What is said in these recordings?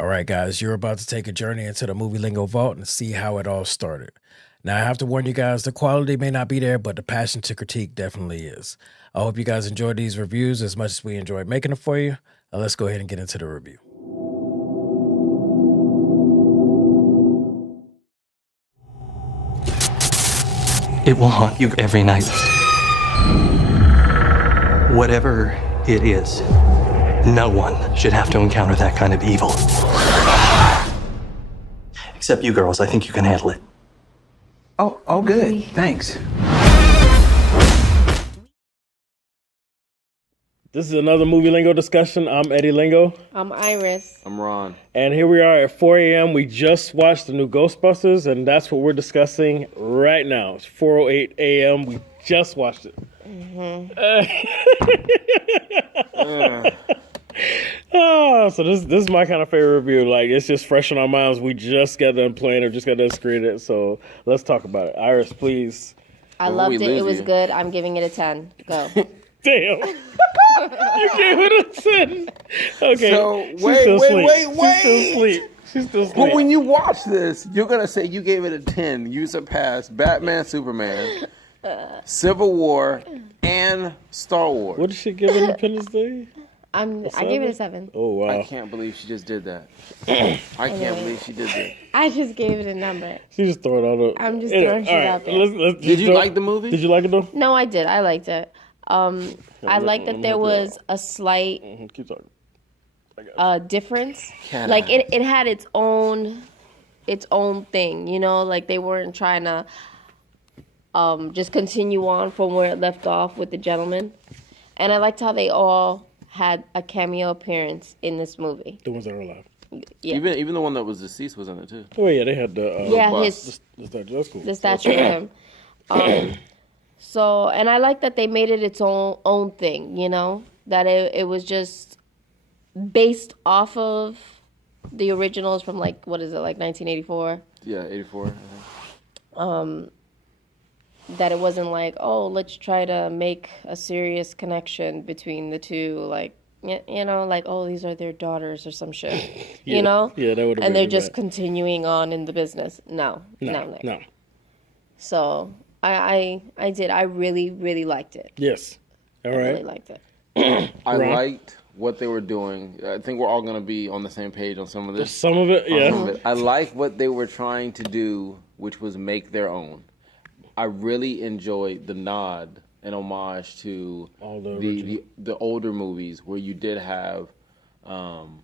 All right, guys, you're about to take a journey into the Movie Lingo vault and see how it all started. Now, I have to warn you guys, the quality may not be there, but the passion to critique definitely is. I hope you guys enjoyed these reviews as much as we enjoyed making them for you. Let's go ahead and get into the review. It will haunt you every night. Whatever it is, no one should have to encounter that kind of evil. Except you girls, I think you can handle it. Oh, good. Thanks. This is another Movie Lingo discussion. I'm Eddie Lingo. I'm Iris. I'm Ron. And here we are at 4 a.m. We just watched the new Ghostbusters, and that's what we're discussing right now. It's 4:08 a.m. We just watched it. So this is my kind of favorite review. Like, it's just fresh in our minds. We just got done playing it, just got done screening it. So let's talk about it. Iris, please. I loved it. It was good. I'm giving it a 10. Go. Damn. You gave it a 10. Okay. So, She's still asleep. She's still asleep. But when you watch this, you're going to say you gave it a 10. You surpassed Batman, Superman, Civil War, and Star Wars. What did she give Independence Day? I gave it a 7. Oh, wow. I can't believe she just did that. I can't believe she did that. I just gave it a number. She just throwing all the... I'm just throwing shit out there. Did you like the movie? Did you like it, though? No, I did. I liked it. I liked that there was a slight Keep talking. difference. Like, it had its own thing, you know? Like, they weren't trying to just continue on from where it left off with the gentleman. And I liked how they all had a cameo appearance in this movie. The ones that are alive. Yeah. Even the one that was deceased was in it, too. Oh, yeah, they had the... the statue. That's cool. the statue of him. So, and I like that they made it its own thing, you know? That it was just based off of the originals from, like, what is it, like 1984? Yeah, 84, I think. That it wasn't like, oh, let's try to make a serious connection between the two, like, you know, like, oh, these are their daughters or some shit, you know? Yeah, that would have been and they're just continuing on in the business. No. So I did. I really, really liked it. Yes. All right. I really liked it. I liked what they were doing. I think we're all going to be on the same page on some of this. Some of it, yeah. I like what they were trying to do, which was make their own. I really enjoyed the nod and homage to all the older movies where you did have Ecto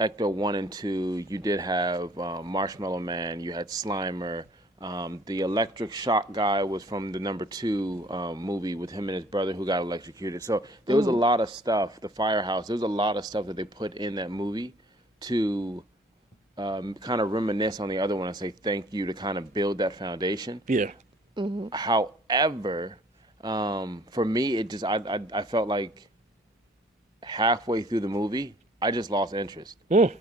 1 and 2, you did have Marshmallow Man, you had Slimer. The electric shock guy was from the number 2 movie with him and his brother who got electrocuted. So there was a lot of stuff, the firehouse, there was a lot of stuff that they put in that movie to kind of reminisce on the other one and say thank you to kind of build that foundation. Yeah. Mm-hmm. However, for me, it just I felt like halfway through the movie, I just lost interest.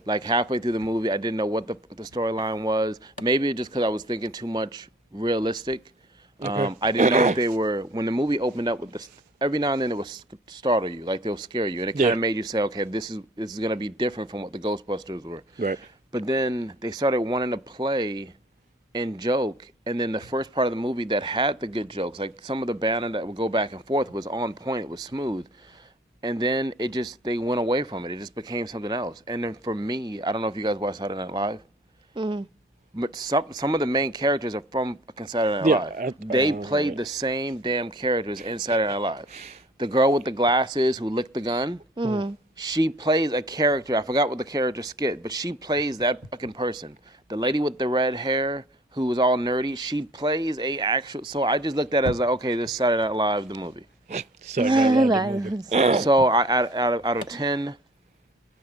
Like halfway through the movie, I didn't know what the storyline was. Maybe just because I was thinking too much realistic. I didn't know if they were, when the movie opened up with this, every now and then it would startle you, like they'll scare you, and it kind of made you say, okay, this is going to be different from what the Ghostbusters were. Right. But then they started wanting to play and joke, and then the first part of the movie that had the good jokes, like some of the banter that would go back and forth was on point, it was smooth. And then they went away from it. It just became something else. And then for me, I don't know if you guys watch Saturday Night Live, but some of the main characters are from Saturday Night Live. They played the same damn characters in Saturday Night Live. The girl with the glasses who licked the gun, she plays a character. I forgot what the character skit, but she plays that fucking person. The lady with the red hair who was all nerdy, she plays a actual. So I just looked at it as like, okay, this is Saturday Night Live, the movie. So out of 10,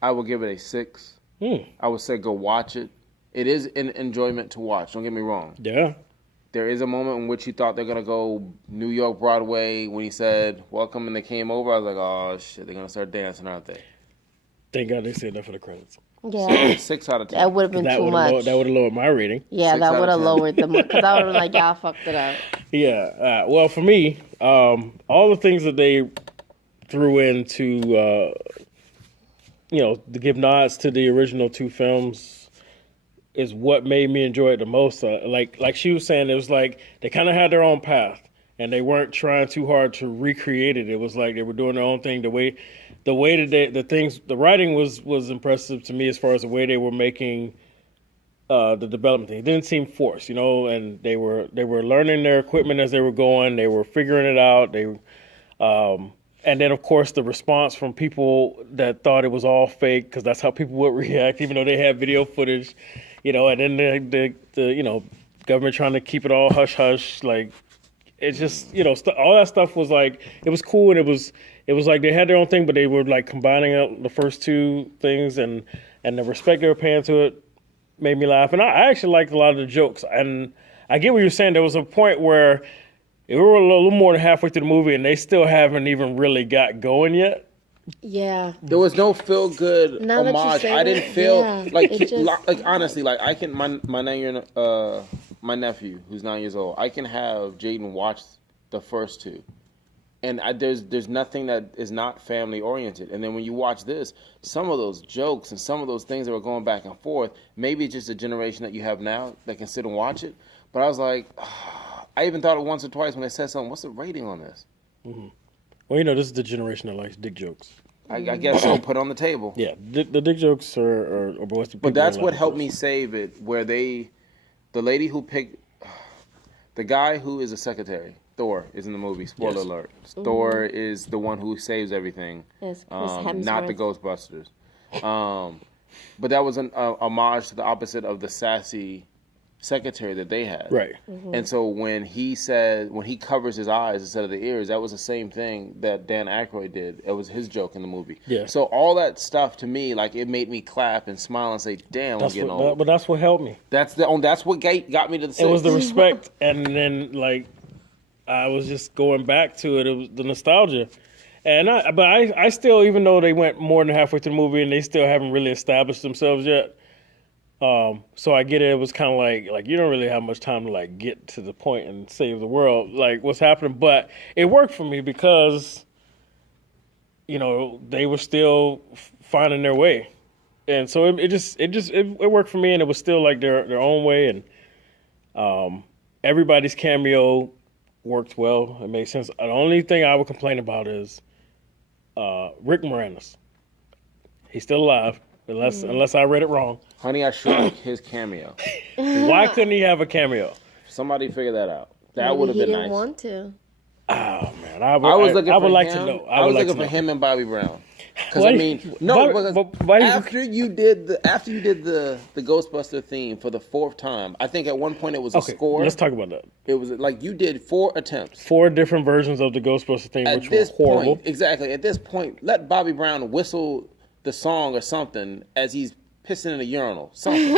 I will give it a 6. I would say go watch it. It is an enjoyment to watch. Don't get me wrong. Yeah. There is a moment in which you thought they're gonna go New York Broadway when he said welcome and they came over. I was like, oh shit, they're gonna start dancing, aren't they? Thank God they said that for the credits. Yeah. 6 out of 10. That would have been too much. That would have lowered my rating. Yeah, that would have lowered the because I would have been like, y'all fucked it up. Yeah. Well, for me, all the things that they threw into to give nods to the original two films is what made me enjoy it the most. Like she was saying, it was like they kind of had their own path, and they weren't trying too hard to recreate it. It was like they were doing their own thing. The way that the writing was impressive to me as far as the way they were making the development thing. It didn't seem forced, and they were learning their equipment as they were going. They were figuring it out. And then, of course, the response from people that thought it was all fake, because that's how people would react, even though they had video footage, and then the government trying to keep it all hush-hush. Like, it's just, all that stuff was like, it was cool, and it was like they had their own thing, but they were like combining up the first two things, and the respect they were paying to it made me laugh. And I actually liked a lot of the jokes. And I get what you're saying. There was a point where we were a little more than halfway through the movie, and they still haven't even really got going yet. Yeah. There was no feel good Now that you homage. say I didn't feel yeah, like it just- like honestly, like I can my nephew who's 9 years old. I can have Jaden watch the first two, and there's nothing that is not family oriented. And then when you watch this, some of those jokes and some of those things that were going back and forth, maybe it's just a generation that you have now that can sit and watch it. But I was like. I even thought it once or twice when they said something. What's the rating on this? Mm-hmm. Well, this is the generation that likes dick jokes. I guess so. Put on the table. Yeah, the dick jokes are what's the. But that's what helped me save it. Where the lady who picked, the guy who is a secretary, Thor, is in the movie. Spoiler alert. Mm-hmm. Thor is the one who saves everything. Yes, Chris Hemsworth. Not the Ghostbusters. But that was an homage to the opposite of the sassy secretary that they had. Right. Mm-hmm. And so when he covers his eyes instead of the ears, that was the same thing that Dan Aykroyd did. It was his joke in the movie. Yeah. So all that stuff to me, like it made me clap and smile and say, "Damn, I'm getting old." But that's what helped me. That's what got me to the six. It was the respect, and then like I was just going back to it. It was the nostalgia, and I still, even though they went more than halfway through the movie and they still haven't really established themselves yet. So I get it. It was kind of like you don't really have much time to like get to the point and save the world, like what's happening. But it worked for me because, they were still finding their way, and so it worked for me, and it was still like their own way, and everybody's cameo worked well. It made sense. The only thing I would complain about is Rick Moranis. He's still alive. Unless I read it wrong. Honey, I Shrunk, his cameo. Why couldn't he have a cameo? Somebody figure that out. That would have been nice. He didn't want to. Oh man, I would like to know. I was looking for him and Bobby Brown. Because after you did the Ghostbuster theme for the fourth time, I think at one point it was a score. Let's talk about that. It was like you did 4 attempts. 4 different versions of the Ghostbuster theme, which were horrible. Exactly. At this point, let Bobby Brown whistle the song or something as he's pissing in a urinal. Something.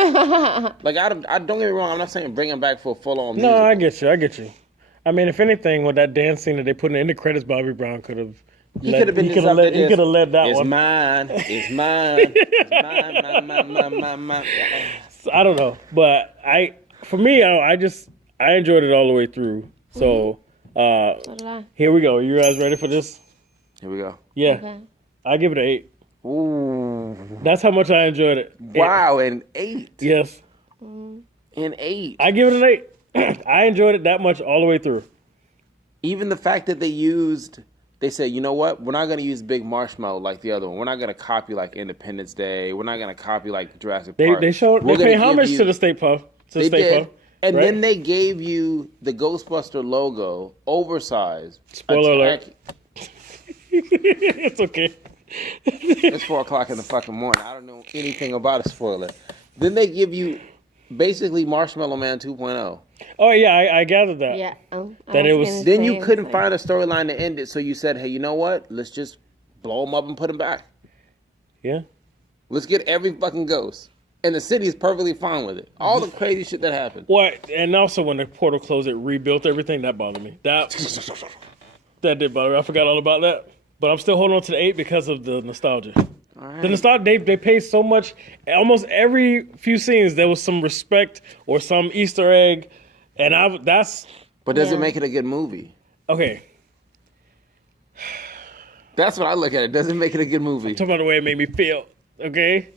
Like I don't get me wrong. I'm not saying bring him back for full on music. No, I get you. I mean, if anything, with that dance scene that they put in the credits, Bobby Brown could have. He could have led that it's one. It's mine. Mine. I don't know, but for me, I enjoyed it all the way through. So here we go. You guys ready for this? Here we go. Yeah, okay. I give it an 8. Ooh. That's how much I enjoyed it. Wow, an 8. Yes. An 8. I give it an 8. I enjoyed it that much all the way through. Even the fact that they said, you know what? We're not going to use Big Marshmallow like the other one. We're not going to copy like Independence Day. We're not going to copy like Jurassic Park. They pay homage to the State Puff. They did. And then they gave you the Ghostbuster logo, oversized. Spoiler alert. It's okay. It's 4:00 in the fucking morning. I don't know anything about a spoiler. Then they give you basically Marshmallow Man 2.0. Oh yeah, I gathered that. Yeah. Then you couldn't find a storyline to end it, so you said, hey, you know what? Let's just blow them up and put them back. Yeah. Let's get every fucking ghost. And the city is perfectly fine with it. All the crazy shit that happened. What? And also when the portal closed, it rebuilt everything. That bothered me. That did bother me. I forgot all about that. But I'm still holding on to the 8 because of the nostalgia. All right. The nostalgia, they paid so much. Almost every few scenes, there was some respect or some Easter egg. And But does it make it a good movie? Okay. That's what I look at it. Does it make it a good movie? Talk about the way it made me feel. Okay.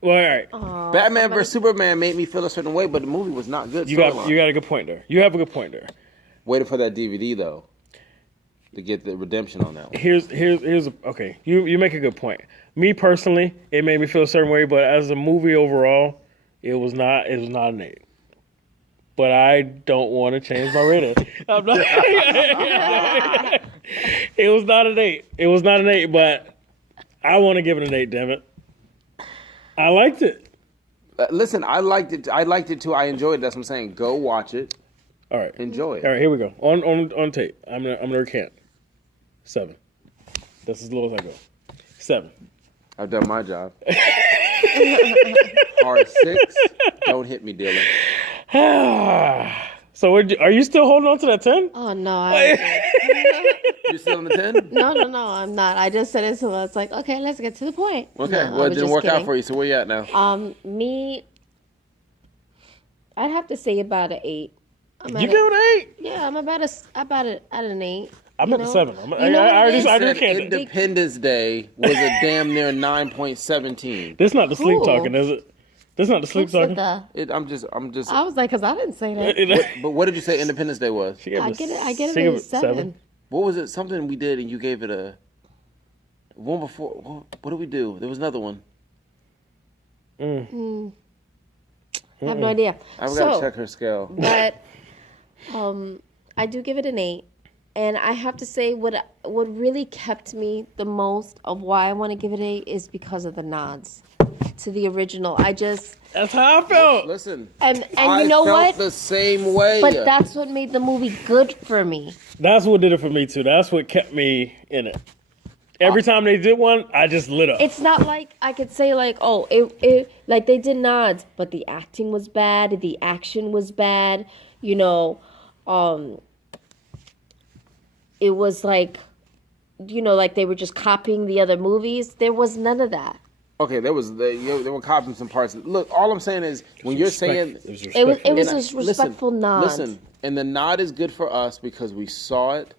Well, all right. Batman vs Superman made me feel a certain way, but the movie was not good. You got a good point there. You have a good point there. Waiting for that DVD though, to get the redemption on that one. Here's okay. You make a good point. Me personally, it made me feel a certain way, but as a movie overall, it was not an 8. But I don't want to change my rating. I'm not. It was not an 8. It was not an 8, but I want to give it an 8. Damn it. I liked it. Listen, I liked it. I liked it too. I enjoyed it. That's what I'm saying. Go watch it. All right. Enjoy it. All right. Here we go. On tape. I'm gonna recant. 7. That's as low as I go. 7. I've done my job. Hard 6. Don't hit me, Dylan. So are you still holding on to that 10? Oh no, You still on the 10? no, I'm not. I just said it so it's like, okay, let's get to the point. Okay, No, well, I it was didn't just work out kidding. for you, so where you at now? Me, I'd have to say about an 8. You give it an 8? Yeah, I'm about at an 8. I'm at the 7. You know what it is? I Said recanted. Independence Day was a damn near 9.17. This not the sleep Cool. talking, is it? This not the sleep Who said talking. that? I'm just. I was like, because I didn't say that. But what did you say Independence Day was? I get it at a 7. What was it? Something we did and you gave it a. One before. What did we do? There was another one. I have no idea. I've got to check her scale. But I do give it an 8. And I have to say, what really kept me the most of why I want to give it an 8 is because of the nods to the original. That's how I felt. Listen. And I you know felt what? the same way. But that's what made the movie good for me. That's what did it for me too. That's what kept me in it. Every time they did one, I just lit up. It's not like I could say like, oh, it like they did nods, but the acting was bad, the action was bad, you know, it was like, you know, like they were just copying the other movies. There was none of that. Okay, they were copying some parts. Look, all I'm saying is when you're saying It was a respectful nod. Listen, and the nod is good for us because we saw it.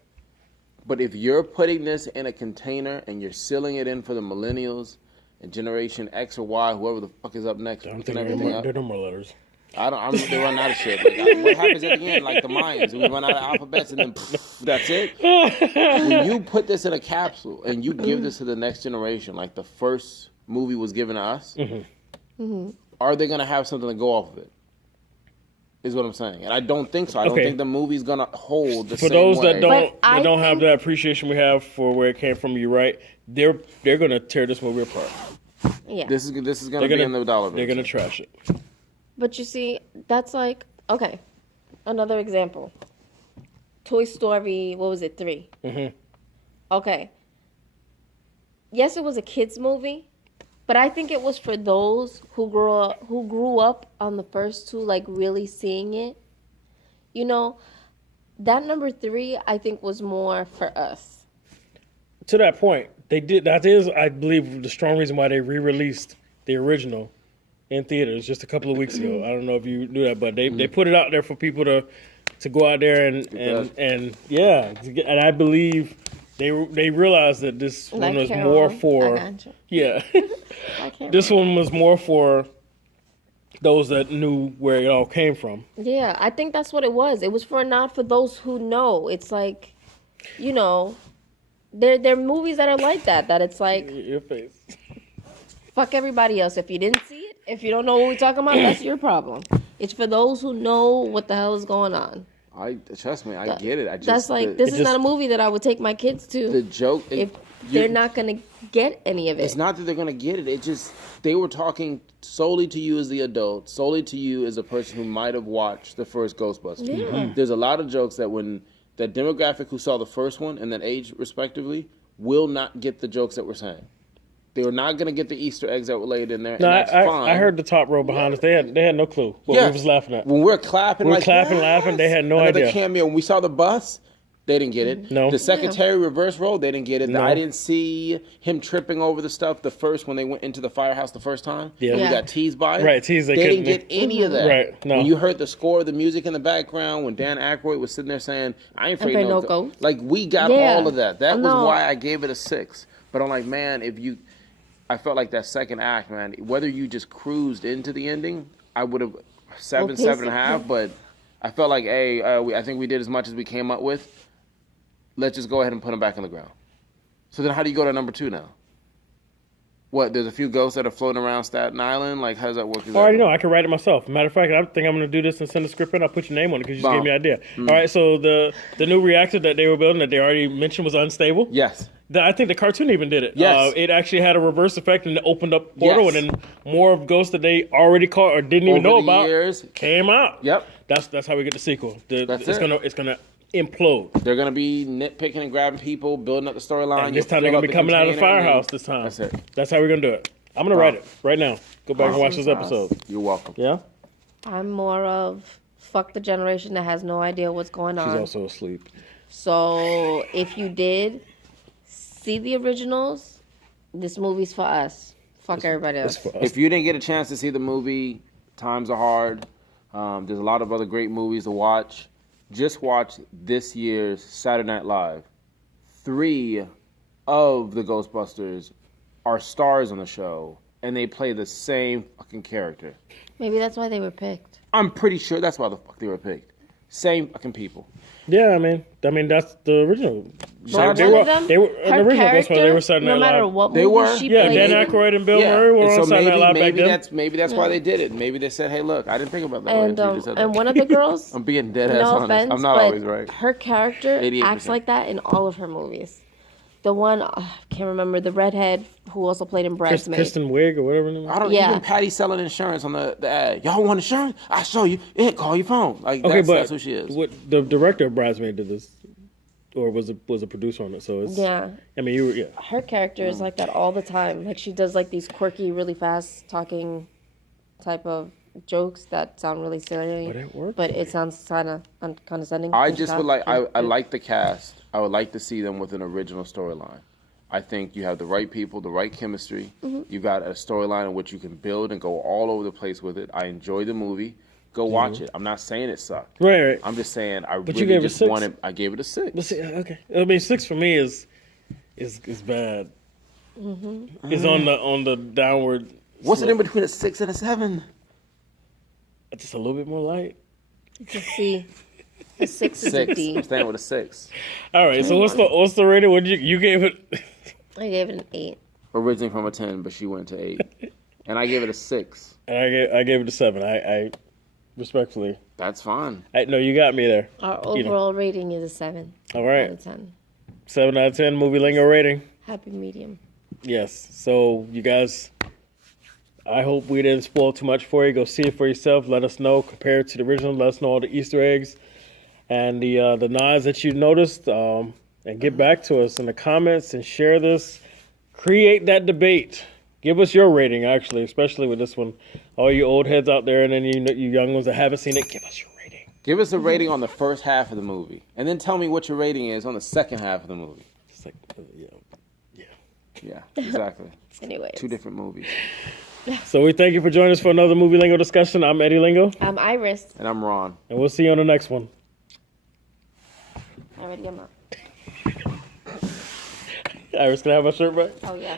But if you're putting this in a container and you're sealing it in for the millennials and Generation X or Y, whoever the fuck is up next, picking everything up. There are no more letters. They run out of shit. Like, what happens at the end? Like the Mayans, we run out of alphabets and then that's it. When you put this in a capsule and you give this to the next generation, like the first movie was given to us, are they going to have something to go off of it? Is what I'm saying, and I don't think so. I don't think the movie's gonna hold the same way. For those that I don't have think- the appreciation we have for where it came from, you're right. They're gonna tear this movie apart. Yeah. This is gonna be in the dollar. They're gonna trash it. But you see, that's like, okay, another example. Toy Story, what was it, 3? Mm-hmm. Okay. Yes, it was a kid's movie, but I think it was for those who grew up on the first 2, like really seeing it. You know, that number 3, I think, was more for us. To that point, they did. That is, I believe, the strong reason why they re-released the original in theaters just a couple of weeks ago. I don't know if you knew that, but they put it out there for people to go out there and yeah, and I believe they realized that this one was more for this one was more for those that knew where it all came from. Yeah, I think that's what it was. It was for a nod for those who know. It's like, you know, there are movies that are like that. That it's like, Your face. fuck everybody else. If you didn't see it, if you don't know what we're talking about, that's your problem. It's for those who know what the hell is going on. Trust me, I get it. That's like, this is not a movie that I would take my kids to. The joke. If they're not gonna get any of it. It's not that they're gonna get it. It just they were talking solely to you as the adult, solely to you as a person who might have watched the first Ghostbusters. Yeah. There's a lot of jokes that when that demographic who saw the first one and that age respectively will not get the jokes that we're saying. They were not going to get the Easter eggs that were laid in there. No, and that's fine. I heard the top row behind us. They had no clue what we was laughing at. When we're clapping, laughing. They had no Another idea. cameo. When we saw the bus, they didn't get it. No. The secretary reverse role, they didn't get it. No. I didn't see him tripping over the stuff the first when they went into the firehouse the first time. Yeah. We Yeah. got teased by it. Right, teased. They didn't get any of that. Right, no. When you heard the score, the music in the background, when Dan Aykroyd was sitting there saying, "I ain't afraid afraid no no ghosts." Like we got Yeah. all of that. That was No. why I gave it a 6. But I'm like, man, if you. I felt like that second act, man, whether you just cruised into the ending, I would have 7.5, but I felt like, hey, I think we did as much as we came up with. Let's just go ahead and put them back on the ground. So then how do you go to number 2 now? What, there's a few ghosts that are floating around Staten Island? Like, how does that work? I already know. I can write it myself. Matter of fact, I think I'm going to do this and send the script in. I'll put your name on it because you just gave me an idea. All right, so the new reactor that they were building that they already mentioned was unstable. Yes. I think the cartoon even did it. Yes. It actually had a reverse effect and it opened up portal, and then more of ghosts that they already caught or didn't even know about came out. Yep. That's how we get the sequel. That's it's gonna implode. They're gonna be nitpicking and grabbing people, building up the storyline. And this time they're gonna be coming out of the firehouse. This time. That's it. That's how we're gonna do it. I'm gonna write it right now. Go back and watch this episode. You're welcome. Yeah. I'm more of fuck the generation that has no idea what's going on. She's also asleep. So if you did see the originals, this movie's for us. Fuck everybody else. If you didn't get a chance to see the movie, times are hard. There's a lot of other great movies to watch. Just watch this year's Saturday Night Live. 3 of the Ghostbusters are stars on the show, and they play the same fucking character. Maybe that's why they were picked. I'm pretty sure that's why the fuck they were picked. Same fucking people. Yeah, I mean that's the original. They were in the original Ghostbusters. They were Saturday Night Live. No matter what They movie were. she Yeah, played Dan in. Aykroyd and Bill Murray were on Saturday Night Live back then. Maybe that's why they did it. Maybe they said, "Hey, look, I didn't think about that." way until you just said that. And one of the girls, I'm being dead ass no honest. offense, I'm not but always right. her character 88%. acts like that in all of her movies. The one, I can't remember, the redhead who also played in Bridesmaids. Kristen Wiig or whatever. I don't even Patty selling insurance on the ad. Y'all want insurance? I show you. Yeah, call your phone. Like that's who she is. What the director of Bridesmaid did this, or was a producer on it? So it's I mean, her character is like that all the time. Like she does like these quirky, really fast talking type of jokes that sound really silly, But it works. but it sounds kind of condescending. I just would like. I like the cast. I would like to see them with an original storyline. I think you have the right people, the right chemistry. You got a storyline in which you can build and go all over the place with it. I enjoy the movie. Go watch it. I'm not saying it sucked. Right. I'm just saying But really you gave just it 6? wanted. I gave it a 6. But see, okay. I mean, 6 for me is bad. It's on the downward. What's it in between a 6 and a 7? Just a little bit more light. It's a C. A 6 is a 6. D. I'm staying with a 6. All right. So what's the rating? What did you gave it? I gave it an 8. Originally from a 10, but she went to 8, and I gave it a 6. And I gave it a 7. I respectfully. That's fine. No, you got me there. Our overall rating is a 7. All right. Out of 10. 7 out of 10 movie lingo rating. Happy medium. Yes. So you guys, I hope we didn't spoil too much for you. Go see it for yourself. Let us know. Compare it to the original. Let us know all the Easter eggs and the nods that you noticed. And get back to us in the comments and share this. Create that debate. Give us your rating, actually, especially with this one. All you old heads out there and then you young ones that haven't seen it, give us your rating. Give us a rating on the first half of the movie, and then tell me what your rating is on the second half of the movie. It's like, Yeah, exactly. Anyways. 2 different movies. So we thank you for joining us for another Movie Lingo discussion. I'm Eddie Lingo. I'm Iris. And I'm Ron. And we'll see you on the next one. I already got my... Iris, can I have my shirt back? Oh, yeah.